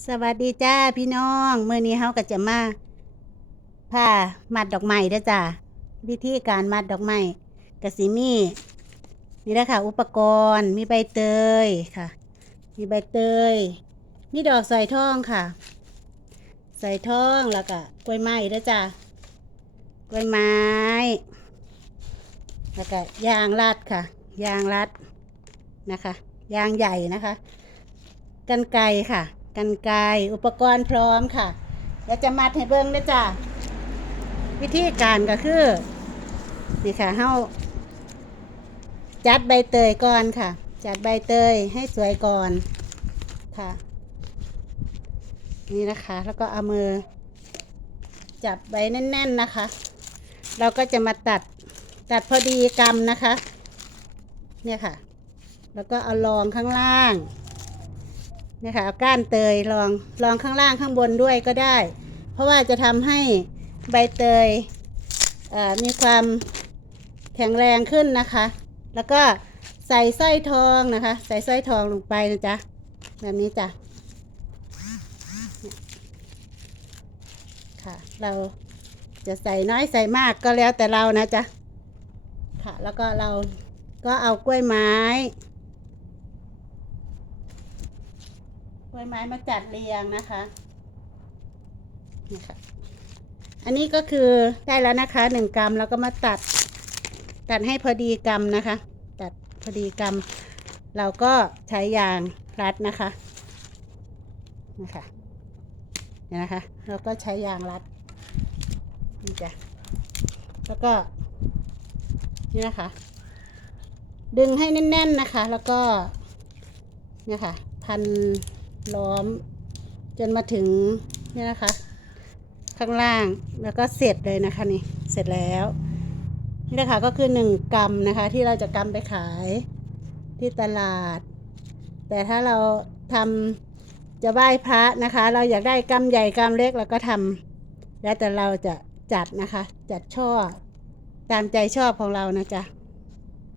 สวัสดีจ้าพี่น้องเมื่อนี้เฮาก็จะมาผ้ามัดดอกไม้เด้อจ้าวิธีการมัดดอกไม้กสิมีนี่แหละค่ะ อุปกรณ์มีใบเตยค่ะ มีใบเตย มีดอกสอยทองค่ะสอยทองแล้วก็กล้วยไม้เด้อจ้ากล้วยไม้ แล้วก็ยางรัดค่ะ ยางรัดนะคะ ยางใหญ่นะคะ กันไกค่ะ กันไกอุปกรณ์พร้อมค่ะแล้วจะมัดให้เบิ้งนะจ้ะวิธีการก็คือนี่ค่ะเฮาจัดใบเตยก่อนค่ะ จัดใบเตยให้สวยก่อนค่ะ นี่นะคะ แล้วก็เอามือ จับใบแน่น ๆนะคะ เราก็จะมาตัดตัดพอดีกำนะคะ เนี่ยค่ะ แล้วก็เอารองข้างล่าง นี่ยค่ะเอาก้านเตยรองรองข้างล่างข้างบนด้วยก็ได้ เพราะว่าจะทำให้ใบเตยเมีความแข็งแรงขึ้นนะคะ แล้วก็ใส่สร้อยทองนะคะ ใส่สร้อยทองลงไปนะจ๊ะแบบนี้จ้ะค่ะ เราจะใส่น้อยใส่มากก็แล้วแต่เรานะจ๊ะค่ะ แล้วก็เราก็เอากล้วยไม้ กล้วยไม้มาจัดเรียงนะคะนี่ค่ะอันนี้ก็คือได้แล้วนะคะหนึ่งกรัมแล้วก็มาตัด ตัดให้พอดีกรัมนะคะ ตัดพอดีกรัม เราก็ใช้ยางรัดนะคะนะคะเนี่ยนะคะ เราก็ใช้ยางรัดนี่จ้ะแล้วก็นี่นะคะ ดึงให้แน่น ๆนะคะ แล้วก็เนี่ยค่ะ พัน ล้อม จนมาถึงนี่นะคะ ข้างล่างแล้วก็เสร็จเลยนะคะนี่เสร็จแล้ว นี่นะคะก็คือหนึ่งกรัมนะคะ ที่เราจะกำไปขายที่ตลาด แต่ถ้าเราทำจะไหว้พระนะคะ เราอยากได้กำใหญ่กำเล็กเราก็ทำแล้วแต่เราจะจัดนะคะ จัดช่อตามใจชอบของเรานะจ๊ะ